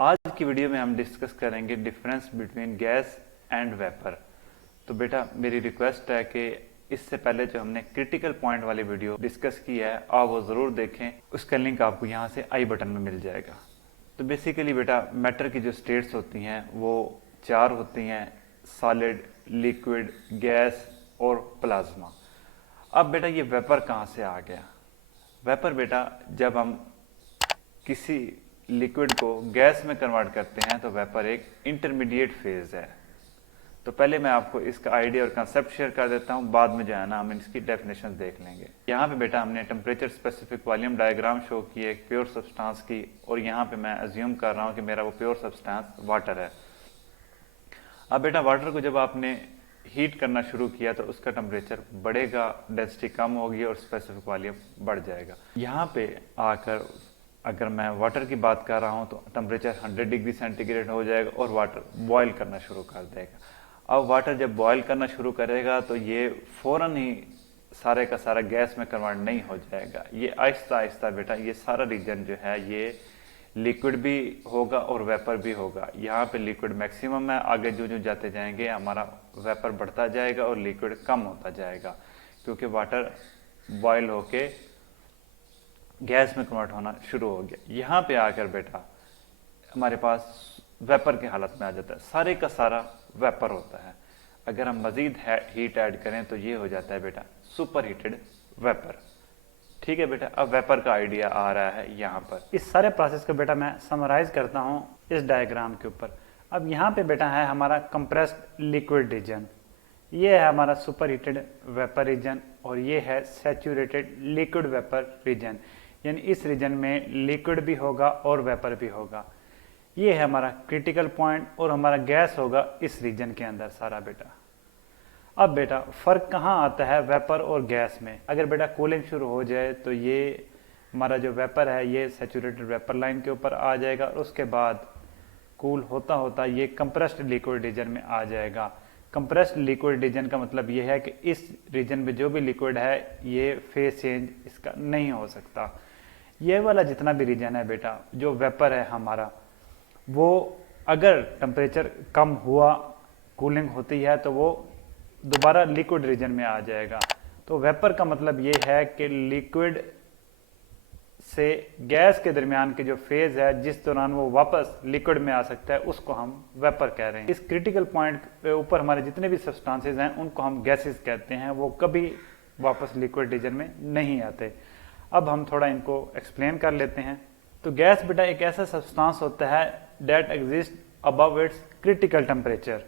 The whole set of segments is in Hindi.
आज की वीडियो में हम डिस्कस करेंगे difference between gas and vapour. तो बेटा मेरी रिक्वेस्ट है कि इससे पहले जो हमने क्रिटिकल पॉइंट वाली वीडियो डिस्कस की है आप वो ज़रूर देखें, उसका लिंक आपको यहाँ से आई बटन में मिल जाएगा। तो बेसिकली बेटा मैटर की जो स्टेट्स होती हैं वो चार होती हैं, सॉलिड, लिक्विड, गैस और प्लाज्मा। अब बेटा ये वेपर कहाँ से आ गया? वेपर बेटा जब हम किसी लिक्विड को गैस में कन्वर्ट करते हैं तो वेपर एक इंटरमीडिएट फेज है। तो पहले मैं आपको इसका आइडिया और कंसेप्ट शेयर कर देता हूं, बाद में जो है ना हम इसकी डेफिनेशन देख लेंगे। यहाँ पे बेटा हमने temperature specific volume diagram show की एक प्योर सब्सटेंस की, और यहाँ पे मैं अज्यूम कर रहा हूँ कि मेरा वो प्योर सब्सटेंस वाटर है। अब बेटा वाटर को जब आपने हीट करना शुरू किया तो उसका टेम्परेचर बढ़ेगा, डेंसिटी कम होगी और स्पेसिफिक वॉल्यूम बढ़ जाएगा। यहाँ पे आकर अगर मैं वाटर की बात कर रहा हूँ तो टेम्परेचर 100 डिग्री सेंटीग्रेड हो जाएगा और वाटर बॉयल करना शुरू कर देगा। अब वाटर जब बॉयल करना शुरू करेगा तो ये फौरन ही सारे का सारा गैस में कन्वर्ट नहीं हो जाएगा। ये आहिस्ता आहिस्ता बेटा ये सारा रीजन जो है ये लिक्विड भी होगा और वेपर भी होगा। यहाँ पे लिक्विड मैक्सिमम है, आगे जो जो जाते जाएंगे हमारा वेपर बढ़ता जाएगा और लिक्विड कम होता जाएगा, क्योंकि वाटर बॉयल होके गैस में कन्वर्ट होना शुरू हो गया। यहाँ पे आकर बेटा हमारे पास वेपर की हालत में आ जाता है, सारे का सारा वेपर होता है। अगर हम मजीद हीट ऐड करें तो ये हो जाता है बेटा सुपर हीटेड वेपर। ठीक है बेटा, अब वेपर का आइडिया आ रहा है यहाँ पर। इस सारे प्रोसेस को बेटा मैं समराइज करता हूँ इस डायग्राम के ऊपर। अब यहाँ पे बेटा है हमारा कंप्रेस्ड लिक्विड रीजन, ये है हमारा सुपर हीटेड वेपर रीजन, और ये है सैचुरेटेड लिक्विड वेपर रीजन। यानी इस रीजन में लिक्विड भी होगा और वेपर भी होगा। ये है हमारा क्रिटिकल पॉइंट और हमारा गैस होगा इस रीजन के अंदर सारा बेटा। अब बेटा फर्क कहाँ आता है वेपर और गैस में? अगर बेटा कूलिंग शुरू हो जाए तो ये हमारा जो वेपर है ये सैचुरेटेड वेपर लाइन के ऊपर आ जाएगा, और उसके बाद कूल होता होता ये कंप्रेस्ड लिक्विड रीजन में आ जाएगा। कंप्रेस्ड लिक्विड रीजन का मतलब ये है कि इस रीजन में जो भी लिक्विड है ये फेज चेंज इसका नहीं हो सकता। ये वाला जितना भी रीजन है बेटा जो वेपर है हमारा, वो अगर टेम्परेचर कम हुआ, कूलिंग होती है तो वो दोबारा लिक्विड रीजन में आ जाएगा। तो वेपर का मतलब ये है कि लिक्विड से गैस के दरमियान के जो फेज है जिस दौरान वो वापस लिक्विड में आ सकता है उसको हम वेपर कह रहे हैं। इस क्रिटिकल पॉइंट पे ऊपर हमारे जितने भी सब्सटेंसेस हैं उनको हम गैसेस कहते हैं, वो कभी वापस लिक्विड रीजन में नहीं आते। अब हम थोड़ा इनको एक्सप्लेन कर लेते हैं। तो गैस बेटा एक ऐसा सब्सटेंस होता है that exist above it's critical temperature.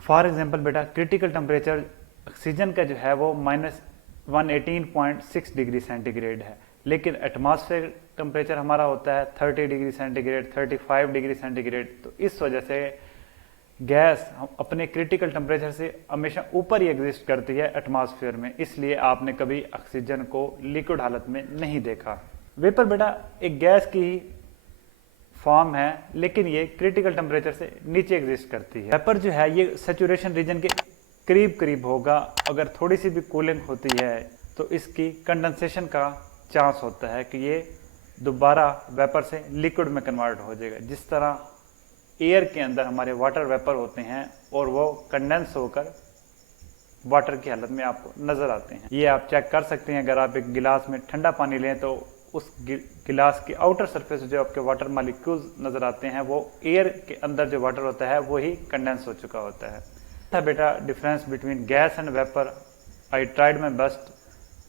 For example बेटा क्रिटिकल टेम्परेचर ऑक्सीजन का जो है वो -118.6 डिग्री सेंटीग्रेड है, लेकिन एटमॉस्फेयर टेम्परेचर हमारा होता है 30 डिग्री सेंटीग्रेड, 35 डिग्री सेंटीग्रेड। तो इस वजह से गैस अपने क्रिटिकल टेम्परेचर से हमेशा ऊपर ही एग्जिस्ट करती है एटमॉस्फेयर में, इसलिए आपने कभी ऑक्सीजन को लिक्विड हालत में नहीं देखा। वेपर बेटा एक गैस की फॉर्म है, लेकिन ये क्रिटिकल टेम्परेचर से नीचे एग्जिस्ट करती है। वेपर जो है ये सैचुरेशन रीजन के करीब करीब होगा। अगर थोड़ी सी भी कूलिंग होती है तो इसकी कंडेंसेशन का चांस होता है कि ये दोबारा वेपर से लिक्विड में कन्वर्ट हो जाएगा। जिस तरह एयर के अंदर हमारे वाटर वेपर होते हैं और वो कंडेंस होकर वाटर की हालत में आपको नजर आते हैं। ये आप चेक कर सकते हैं। अगर आप एक गिलास में ठंडा पानी लें तो उस गिलास की आउटर सरफेस जो आपके वाटर मॉलिक्यूल्स नजर आते हैं वो एयर के अंदर जो वाटर होता है वो ही कंडेंस हो चुका होता है। था बेटा difference between gas and vapour. I tried my best.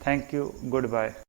Thank you, good bye.